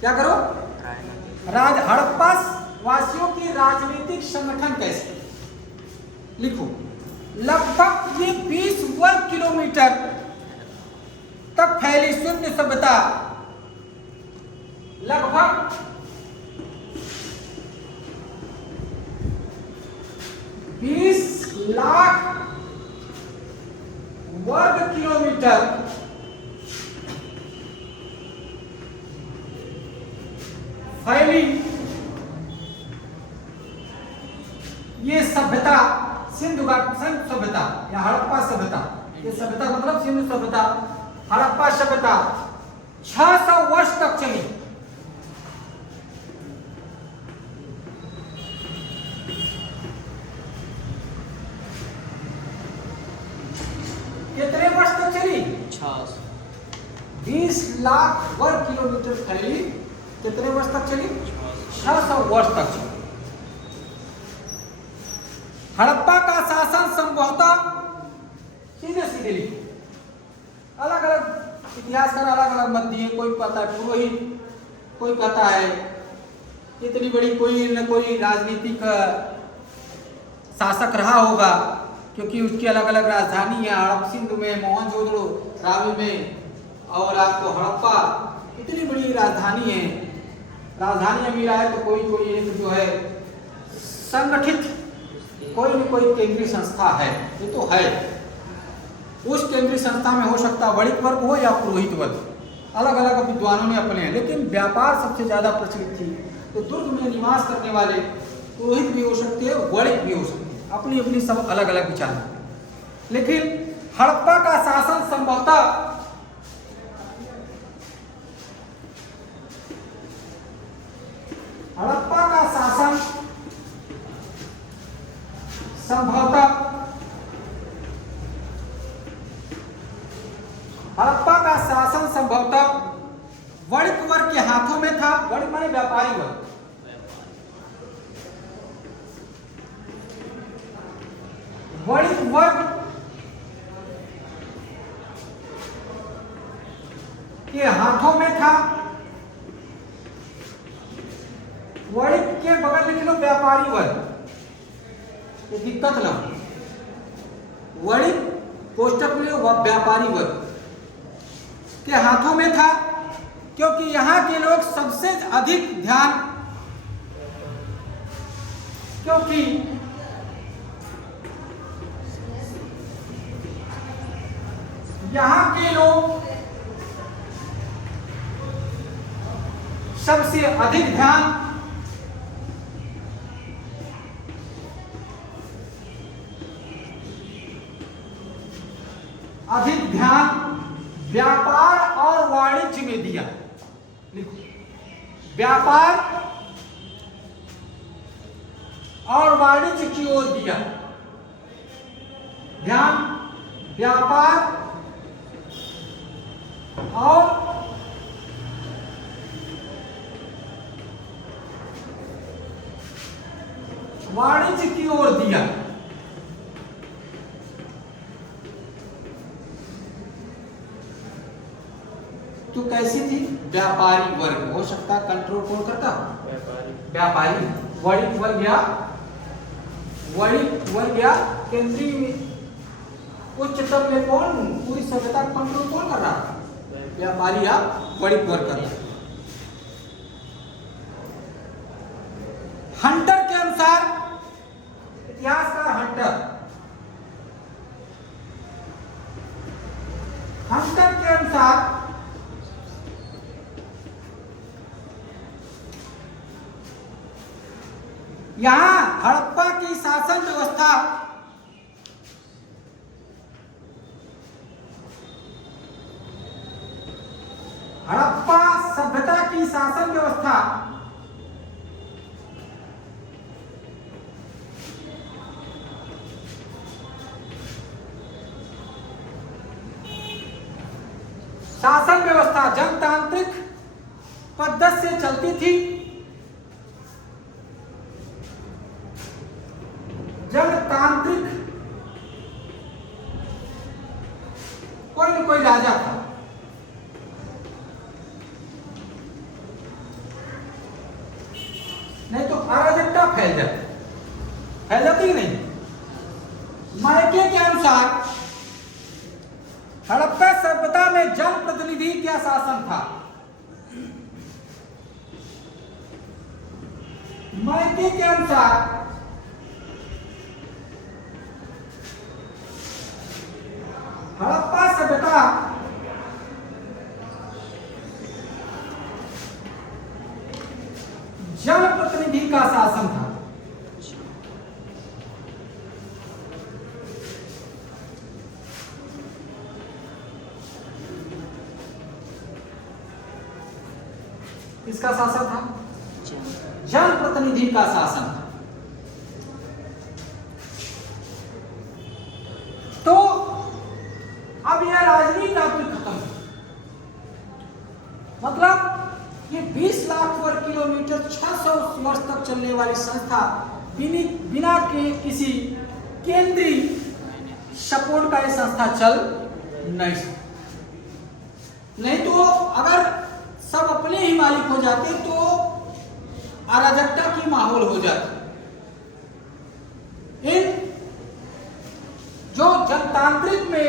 क्या करो? हड़प्पा वासियों की राजनीतिक संगठन कैसे? लिखो। लगभग ये 20 वर्ग किलोमीटर तक फैली शून्य सभ्यता, लगभग 20 लाख वर्ग किलोमीटर फैली ये सभ्यता सिंधु सभ्यता या हड़प्पा सभ्यता, ये सभ्यता मतलब सिंधु सभ्यता, हड़प्पा सभ्यता 600 वर्ष तक चली। कितने वर्ष तक चली? 20 लाख वर्ग किलोमीटर फैली, कितने वर्ष तक चली? 600 वर्ष तक चली। हड़प्पा का शासन संभवतः, सीधे सीधे लिखो, अलग अलग इतिहासकार अलग अलग मत दिए। कोई कहता है पुरोहित, कोई कहता है इतनी बड़ी कोई न कोई राजनीतिक शासक रहा होगा, क्योंकि उसकी अलग अलग राजधानी है। हड़प्पा सिंधु में, मोहनजोदड़ो रावी में, और आपको हड़प्पा इतनी बड़ी राजधानी है। राजधानी मिला है तो कोई कोई एक जो है संगठित कोई न कोई केंद्रीय संस्था है, ये तो है। उस केंद्रीय संस्था में हो सकता है वणिक वर्ग हो या पुरोहित वर्ग, अलग अलग विद्वानों ने अपने हैं, लेकिन व्यापार सबसे ज्यादा प्रचलित थी। तो दुर्ग में निवास करने वाले पुरोहित भी हो सकते हैं, वणिक भी हो सकते हैं, अपनी अपनी सब अलग अलग विचार हैं। लेकिन हड़प्पा का शासन संभवतः हड़प्पा का शासन संभवतः वणिक वर्ग के हाथों में था। वणिक माने व्यापारी वर्ग, वणिक वर्ग के हाथों में था। वणिक के बगल लिख लो व्यापारी वर्ग, ये दिक्कत ना हो। वणिक कोष्टक में व्यापारी वर्ग के हाथों में था, क्योंकि यहां के लोग सबसे अधिक ध्यान, क्योंकि यहां के लोग सबसे अधिक ध्यान व्यापार और वाणिज्य में दिया। लिखो, व्यापार और वाणिज्य की ओर दिया ध्यान। व्यापार और वाणिज्य की ओर दिया। तो कैसी थी? व्यापारी वर्ग हो सकता, कंट्रोल कौन करता? व्यापारी। वणिक वर्ग या केंद्रीय उच्चतम में कौन पूरी सभ्यता का कंट्रोल कौन कर रहा? व्यापारी या वणिक वर्ग कर रहा। हंटर के अनुसार, इतिहासकार हंटर के अनुसार यहां हड़प्पा की शासन व्यवस्था हड़प्पा सभ्यता की शासन व्यवस्था जनतांत्रिक पद्धति से चलती थी। जनतांत्रिक, कोई न कोई राजा था, अराजकता फैल जाती, फैल जाती कि नहीं। मायके के अनुसार हड़प्पा सभ्यता में जनप्रतिनिधि का शासन था। मायके के अनुसार हड़प्पा सभ्यता जनप्रतिनिधि का शासन था। किसका शासन था? जनप्रतिनिधि का शासन था। तो अब यह राजनीति आपकी खत्म है। मतलब ये 20 लाख वर्ग किलोमीटर 600 वर्ष तक चलने वाली संस्था बिना के किसी केंद्रीय सपोर्ट का ये संस्था चल नहीं सकती। नहीं तो अगर सब अपने ही मालिक हो जाते तो अराजकता की माहौल हो जाती। इन जो जनतांत्रिक में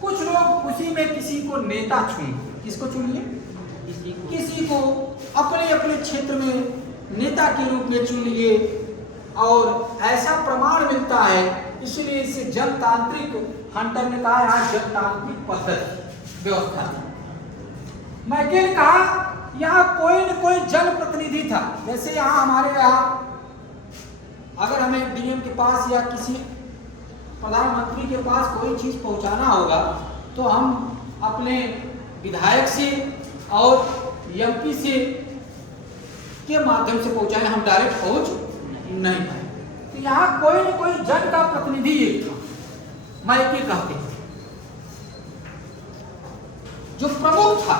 कुछ लोग उसी में किसी को नेता चुन, किसको चुनिए, किसी को अपने अपने क्षेत्र में नेता के रूप में चुन लिए और ऐसा प्रमाण मिलता है, इसलिए इसे जनतांत्रिक हंटर ने कहा यहाँ जनतांत्रिक पद्धति व्यवस्था। मैके ने कहा यहाँ कोई न कोई जनप्रतिनिधि था। जैसे यहाँ हमारे यहाँ अगर हमें डीएम के पास या किसी प्रधानमंत्री के पास कोई चीज पहुंचाना होगा तो हम अपने विधायक से और एमपी से के माध्यम से पहुंचाए, हम डायरेक्ट पहुंच नहीं पाए। तो यहाँ कोई न कोई जन का प्रतिनिधि एक था, मैके कहते हैं, जो प्रमुख था,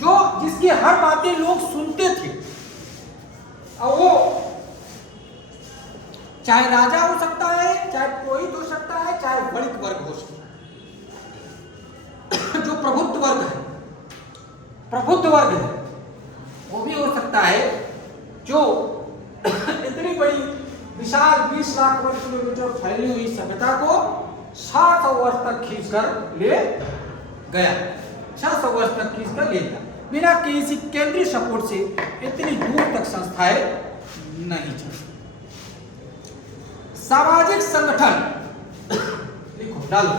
जो जिसकी हर बातें लोग सुनते थे। और वो चाहे राजा हो सकता है, चाहे पुरोहित हो सकता है, चाहे वणिक वर्ग हो सकता है। जो प्रबुद्ध वर्ग है वो भी हो सकता है, जो इतनी बड़ी विशाल 20 लाख वर्ग किलोमीटर फैली हुई सभ्यता को 700 वर्ष तक खींचकर ले गया, 600 वर्ष तक खींचकर ले गया। बिना किसी केंद्रीय सपोर्ट से इतनी दूर तक संस्थाएं नहीं चल। सामाजिक संगठन लिखो, डालो।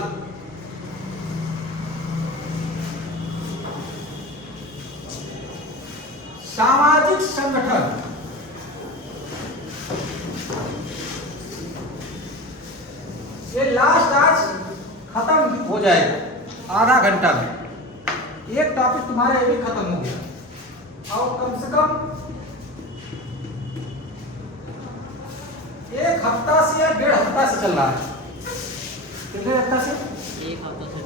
सामाजिक संगठन ये लास्ट आज खत्म हो जाएगा आधा घंटा में। एक टॉपिक तुम्हारा ये भी खत्म हो गया और कम से कम 1 हफ्ता से या 1.5 हफ्ता से चल रहा है। कितने हफ्ता से? 1 हफ्ता से।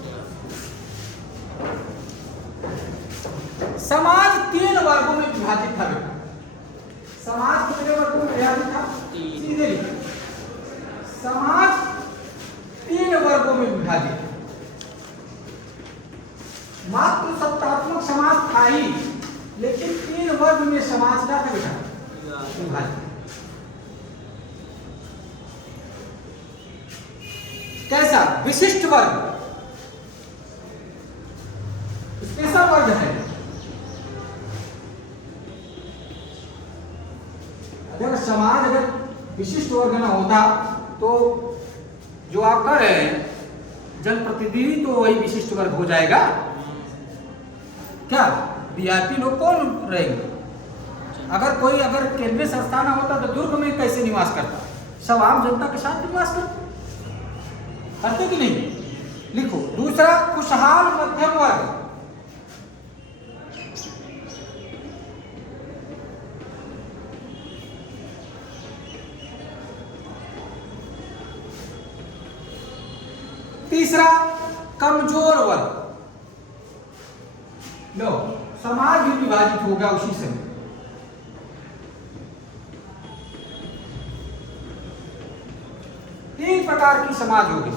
समाज 3 वर्गों में विभाजित था बेटा। समाज कितने वर्गों में विभाजित था? सीधे समाज 3 वर्गों में विभाजित है। मात्र सत्तात्मक समाज था ही, लेकिन 3 वर्ग में समाज क्या था बेटा? विभाजित। कैसा? विशिष्ट वर्ग, स्पेशल वर्ग है। अगर समाज अगर विशिष्ट वर्ग ना होता तो जो आप कर रहे हैं जनप्रतिनिधि तो वही विशिष्ट वर्ग हो जाएगा। क्या वीआईपी लोग कौन रहेंगे? अगर केंद्रीय संस्था ना होता तो दुर्ग में कैसे निवास करता? सब आम जनता के साथ निवास करते कि नहीं? लिखो दूसरा, खुशहाल मध्यम वर्ग। तीसरा, कमजोर वर्ग। लो, समाज भी विभाजित हो गया उसी से। 3 प्रकार की समाज हो गई।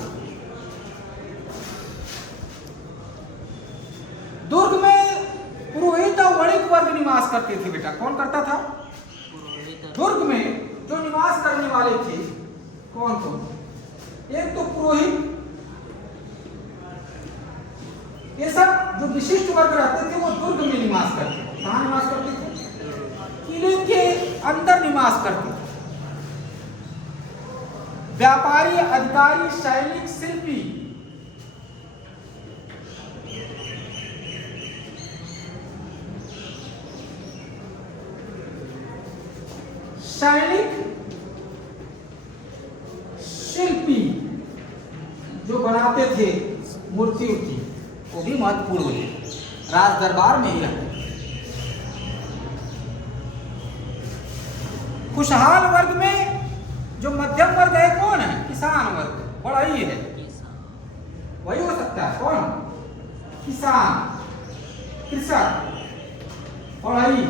दुर्ग में पुरोहित और वणिक वर्ग निवास निवास करते थे बेटा? कौन करता था? दुर्ग में जो निवास करने वाले थे कौन कौन? एक तो पुरोहित, ये सब जो विशिष्ट वर्ग रहते थे वो दुर्ग में निवास करते थे। कहाँ निवास करते थे? किले के अंदर निवास करते थे। व्यापारी, अधिकारी, सैनिक, शिल्पी, शिल्पी जो बनाते थे मूर्ति उर्ति, वो भी महत्वपूर्ण होते, राज दरबार में ही रहते। खुशहाल वर्ग में जो मध्यम वर्ग है कौन है? किसान वर्ग, बड़ा ही है, वही हो सकता है। कौन? किसान, कृषक, बढ़ई,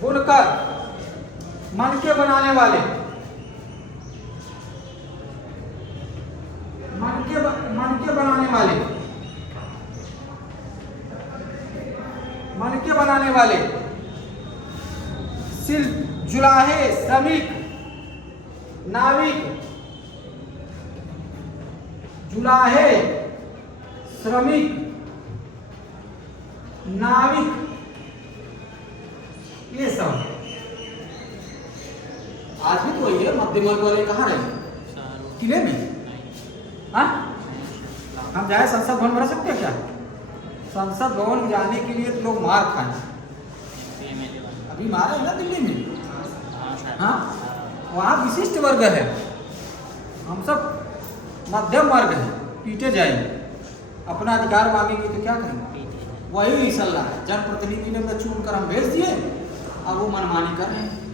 बुनकर, मनके बनाने वाले, मनके बनाने वाले, शिल्प, जुलाहे, श्रमिक, नाविक, जुलाहे, श्रमिक, नाविक, ये सब आज भी तो ये मध्यम वर्ग वाले कहाँ रहे? किले में। हाँ, हम जाए संसद भवन भर सकते हैं क्या? संसद भवन जाने के लिए तो लोग मार खाए, अभी मारे है ना दिल्ली में। हाँ, वहाँ विशिष्ट वर्ग है, हम सब मध्यम वर्ग है, पीटे जाएंगे। अपना अधिकार मांगेंगे तो क्या करेंगे? वही सलाह है, जनप्रतिनिधि ने चुन कर हम भेज दिए, अब वो मनमानी कर रहे हैं,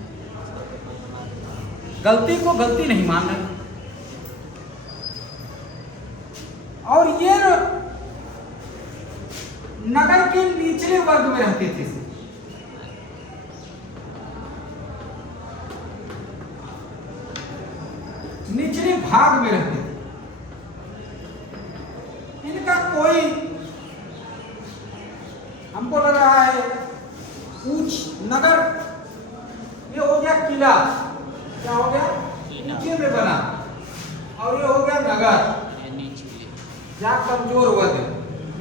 गलती को गलती नहीं मान रहे। और ये नगर के निचले वर्ग में रहते थे, निचले भाग में रहते थे। इनका कोई हमको लग रहा है ऊंच नगर, ये हो गया किला, क्या हो गया? नीचे में बना, और ये हो गया नगर या कमजोर वर्ग।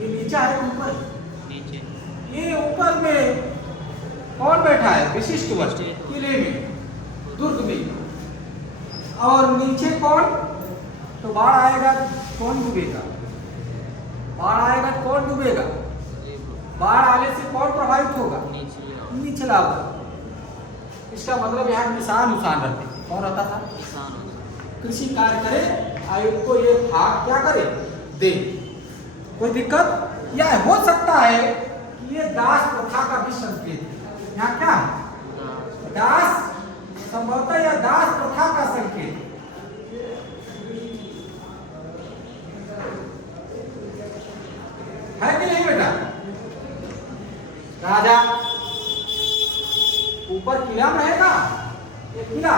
ये नीचा है ऊपर, ये ऊपर में कौन बैठा है? विशिष्ट वर्ग, किले में, दुर्ग में। और नीचे कौन? तो बाढ़ आएगा कौन डूबेगा? बाढ़ आएगा कौन डूबेगा? बाढ़ आने से कौन प्रभावित होगा? निचला वर्ग। इसका मतलब यहाँ किसान उसान रहते। कौन रहता था? किसान। कृषि कार्य करे, आयुक्त को ये भाग क्या करे? दे। कोई दिक्कत? या हो सकता है कि ये दास प्रथा का भी संकेत है। यहाँ क्या है? दास, संभवतः या दास प्रथा का संकेत है कि नहीं बेटा? राजा ऊपर किला में रहेगा, ये किला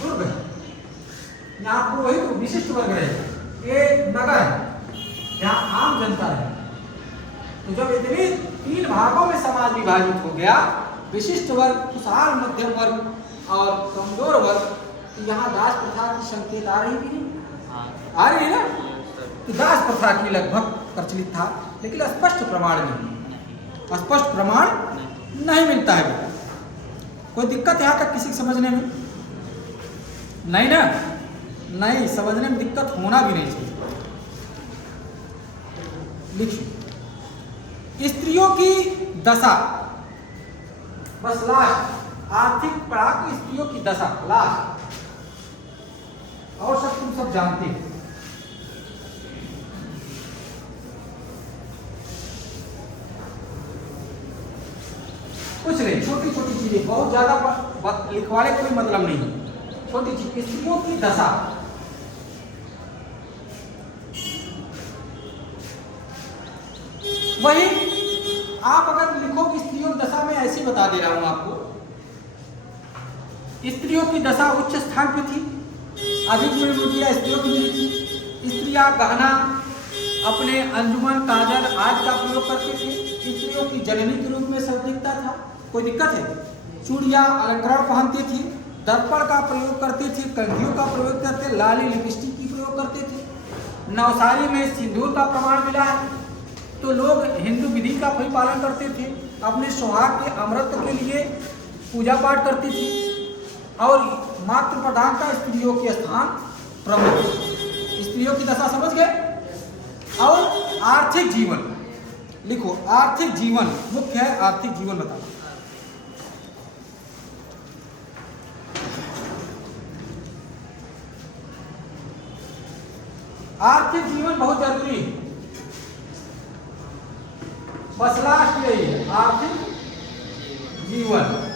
दुर्ग है, यहाँ पुरोहित विशिष्ट वर्ग रहेगा, ये नगर है, यहाँ आम जनता है। तो जब इतने 3 भागों में समाज विभाजित हो गया, विशिष्ट वर्ग, खुशहाल, मध्यम वर्ग और कमजोर वर्ग, तो यहाँ दास प्रथा की संकेत आ रही थी, आ रही है ना? तो दास प्रथा की लगभग प्रचलित था, लेकिन स्पष्ट प्रमाण नहीं, स्पष्ट प्रमाण नहीं मिलता है बेटा। कोई दिक्कत यहाँ तक किसी समझने में? नहीं ना? नहीं, समझने में दिक्कत होना भी नहीं चाहिए। लिखिए, स्त्रियों की दशा, बस लास्ट, आर्थिक पढ़ा के स्त्रियों की दशा लास्ट, और सब तुम सब जानते हो। कुछ नहीं, छोटी छोटी चीजें, बहुत ज्यादा लिखवाने का कोई मतलब नहीं है, छोटी चीज, स्त्रियों की दशा। वही आप अगर लिखो कि स्त्रियों की दशा में ऐसी बता दे रहा हूं आपको, स्त्रियों की दशा उच्च स्थान पे थी, अधिक में रुपया स्त्रियों की मिली थी, स्त्रियां गहना अपने अंजुमन काजल आदि का प्रयोग करते थे। स्त्रियों की जननी के रूप में सब दिखता था, कोई दिक्कत है? चूड़ियाँ अलंकरण पहनती थी, दर्पण का प्रयोग करती थी, कंघियों का प्रयोग करते, लाली लिपस्टिक की प्रयोग करते थे। नवसारी में सिंदूर का प्रमाण मिला है। तो लोग हिंदू विधि का भी पालन करते थे, अपने सुहाग के अमृत के लिए पूजा पाठ करती थी और मातृ प्रधानता स्त्रियों के स्थान प्रमुख। स्त्रियों की दशा समझ गए? और आर्थिक जीवन लिखो, आर्थिक जीवन मुख्य है। आर्थिक जीवन बताओ। आर्थिक जीवन बहुत जरूरी है, बस लास्ट यही है, आर्थिक जीवन।